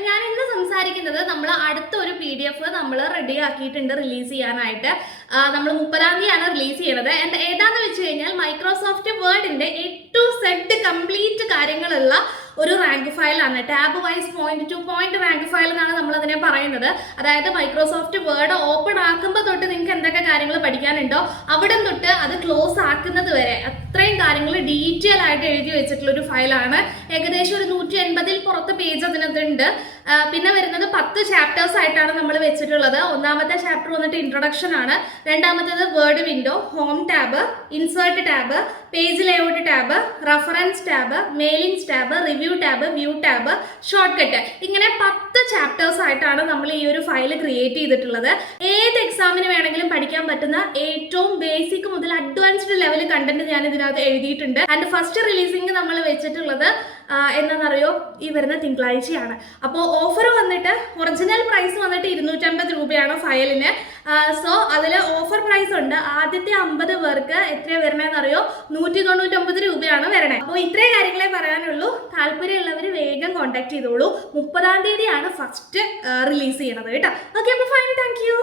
അപ്പം ഞാൻ ഇന്ന് സംസാരിക്കുന്നത് നമ്മൾ അടുത്ത ഒരു PDF നമ്മൾ റെഡി ആക്കിയിട്ടുണ്ട് റിലീസ് ചെയ്യാനായിട്ട്. നമ്മൾ 30-ാം തീയതിയാണ് റിലീസ് ചെയ്യണത്. ഏതാന്ന് വെച്ച് കഴിഞ്ഞാൽ മൈക്രോസോഫ്റ്റ് വേർഡിന്റെ A to Z കംപ്ലീറ്റ് കാര്യങ്ങളുള്ള ഒരു റാങ്ക് ഫയലാണ്. Tab wise point to point rank file എന്നാണ് നമ്മൾ അതിനെ പറയുന്നത്. അതായത് മൈക്രോസോഫ്റ്റ് വേർഡ് ഓപ്പൺ ആക്കുമ്പോൾ തൊട്ട് നിങ്ങൾക്ക് എന്തൊക്കെ കാര്യങ്ങൾ പഠിക്കാനുണ്ടോ അവിടെ തൊട്ട് അത് ക്ലോസ് ആക്കുന്നത് വരെ അത്രയും കാര്യങ്ങൾ ഡീറ്റെയിൽ ആയിട്ട് എഴുതി വെച്ചിട്ടുള്ള ഒരു ഫയലാണ്. ഏകദേശം ഒരു 180-ൽ പുറത്ത് പേജ് അതിനകത്തുണ്ട്. പിന്നെ വരുന്നത് 10 ചാപ്റ്റേഴ്സ് ആയിട്ടാണ് നമ്മൾ വെച്ചിട്ടുള്ളത്. ഒന്നാമത്തെ ചാപ്റ്റർ വന്നിട്ട് ഇൻട്രൊഡക്ഷൻ ആണ്. രണ്ടാമത്തേത് word window, home tab, insert tab, page layout tab, reference tab, mailings tab, review tab, view tab, short cut. ഇങ്ങനെ 10 ചാപ്റ്റേഴ്സ് ആയിട്ടാണ് നമ്മൾ ഈ ഒരു ഫയൽ ക്രിയേറ്റ് ചെയ്തിട്ടുള്ളത്. ഏത് എക്സാമിന് വേണമെങ്കിലും പഠിക്കാൻ പറ്റുന്ന ഏറ്റവും ബേസിക് മുതൽ അഡ്വാൻസ്ഡ് ലെവൽ കണ്ടന്റ് ഞാൻ ഇതിനകത്ത് എഴുതിയിട്ടുണ്ട്. ആൻഡ് ഫസ്റ്റ് റിലീസിംഗ് നമ്മൾ വെച്ചിട്ടുള്ളത് എന്താണെന്നറിയോ, ഈ വരുന്ന തിങ്കളാഴ്ചയാണ്. അപ്പോൾ ഓഫർ വന്നിട്ട് ഒറിജിനൽ പ്രൈസ് വന്നിട്ട് 250 രൂപയാണ് ഫയലിന്. സോ അതിൽ ഓഫർ പ്രൈസ് ഉണ്ട്. ആദ്യത്തെ 50 പേർക്ക് എത്രയാണ് വരണേന്നറിയോ, 199 രൂപയാണ് വരണേ. അപ്പോൾ ഇത്രയും കാര്യങ്ങളെ പറയാനുള്ളൂ. താല്പര്യമുള്ളവർ വേഗം കോൺടാക്ട് ചെയ്തോളൂ. 30-ാം തീയതിയാണ് ഫസ്റ്റ് റിലീസ് ചെയ്യണത് കേട്ടോ. ഓക്കെ, അപ്പോൾ ഫൈൻ, താങ്ക് യു.